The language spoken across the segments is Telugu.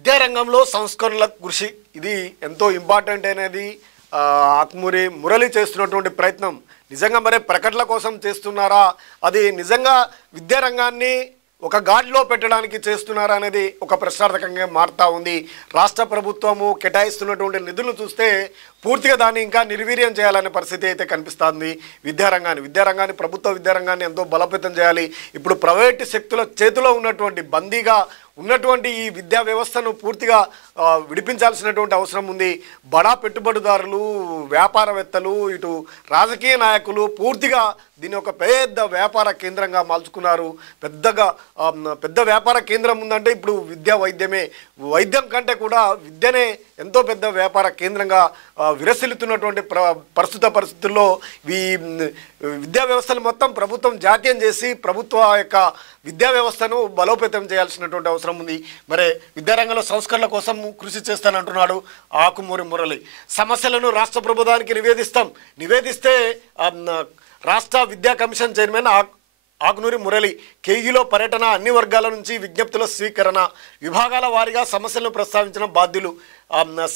విద్యారంగంలో సంస్కరణల కృషి ఇది ఎంతో ఇంపార్టెంట్ అనేది ఆకుమూరి మురళి చేస్తున్నటువంటి ప్రయత్నం నిజంగా మరి ప్రకటనల కోసం చేస్తున్నారా, అది నిజంగా విద్యారంగాన్ని ఒక గాడిలో పెట్టడానికి చేస్తున్నారా అనేది ఒక ప్రశ్నార్థకంగా మారుతా ఉంది. రాష్ట్ర ప్రభుత్వము కేటాయిస్తున్నటువంటి నిధులు చూస్తే పూర్తిగా దాన్ని ఇంకా నిర్వీర్యం చేయాలనే పరిస్థితి అయితే కనిపిస్తుంది. విద్యారంగాన్ని ప్రభుత్వ విద్యారంగాన్ని ఎంతో బలోపేతం చేయాలి. ఇప్పుడు ప్రైవేటు శక్తుల చేతిలో ఉన్నటువంటి బందీగా ఉన్నటువంటి ఈ విద్యా వ్యవస్థను పూర్తిగా విడిపించాల్సినటువంటి అవసరం ఉంది. బడా పెట్టుబడిదారులు, వ్యాపారవేత్తలు, ఇటు రాజకీయ నాయకులు పూర్తిగా దీన్ని ఒక పెద్ద వ్యాపార కేంద్రంగా మార్చుకున్నారు. పెద్ద వ్యాపార కేంద్రం ఉందంటే ఇప్పుడు వైద్యమే. వైద్యం కంటే కూడా విద్యనే ఎంతో పెద్ద వ్యాపార కేంద్రంగా విరసిల్లుతున్నటువంటి ప్రస్తుత పరిస్థితుల్లో ఈ విద్యా వ్యవస్థను మొత్తం ప్రభుత్వం జాతీయం చేసి ప్రభుత్వ యొక్క విద్యా వ్యవస్థను బలోపేతం చేయాల్సినటువంటి అవసరం ఉంది. మరి విద్యారంగంలో సంస్కరణల కోసం కృషి చేస్తానంటున్నాడు ఆకుమూరి మురళి. సమస్యలను రాష్ట్ర ప్రభుత్వానికి నివేదిస్తే రాష్ట్ర విద్యా కమిషన్ చైర్మన్ ఆకునూరి మురళి కేయూలో పర్యటన, అన్ని వర్గాల నుంచి విజ్ఞప్తుల స్వీకరణ, విభాగాల వారీగా సమస్యలను ప్రస్తావించిన బాధ్యులు.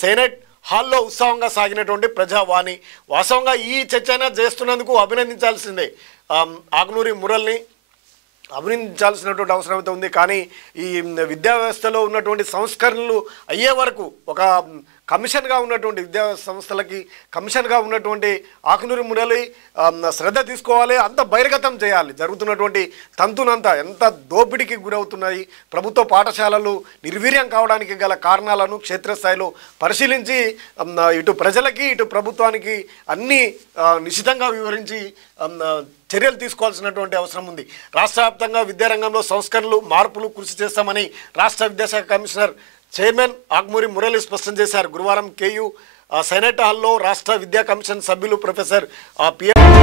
సెనెట్ హాల్లో ఉత్సవంగా సాగినటువంటి ప్రజావాణి. వాస్తవంగా ఈ చర్చన చేస్తున్నందుకు అభినందించాల్సిందే. ఆకునూరి మురళిని అభినందించాల్సినటువంటి అవసరం అయితే ఉంది. కానీ ఈ విద్యా వ్యవస్థలో ఉన్నటువంటి సంస్కరణలు అయ్యే వరకు ఒక కమిషన్గా ఉన్నటువంటి విద్యా సంస్థలకి కమిషన్గా ఉన్నటువంటి ఆకునూరి మురళి శ్రద్ధ తీసుకోవాలి, అంత బహిర్గతం చేయాలి. జరుగుతున్నటువంటి తంతునంతా ఎంత దోపిడీకి గురవుతున్నాయి, ప్రభుత్వ పాఠశాలలు నిర్వీర్యం కావడానికి గల కారణాలను క్షేత్రస్థాయిలో పరిశీలించి ఇటు ప్రజలకి ఇటు ప్రభుత్వానికి అన్నీ నిశితంగా వివరించి చర్యలు తీసుకోవాల్సినటువంటి అవసరం ఉంది. రాష్ట్ర వ్యాప్తంగా విద్యారంగంలో సంస్కరణలు, మార్పులు కృషి చేస్తామని రాష్ట్ర విద్యాశాఖ కమిషనర్ చైర్మన్ ఆకుమూరి మురళి స్పష్టం చేశారు. గురువారం కేయూ సెనెట్ హాల్లో రాష్ట్ర విద్యా కమిషన్ సభ్యులు ప్రొఫెసర్ పిఎం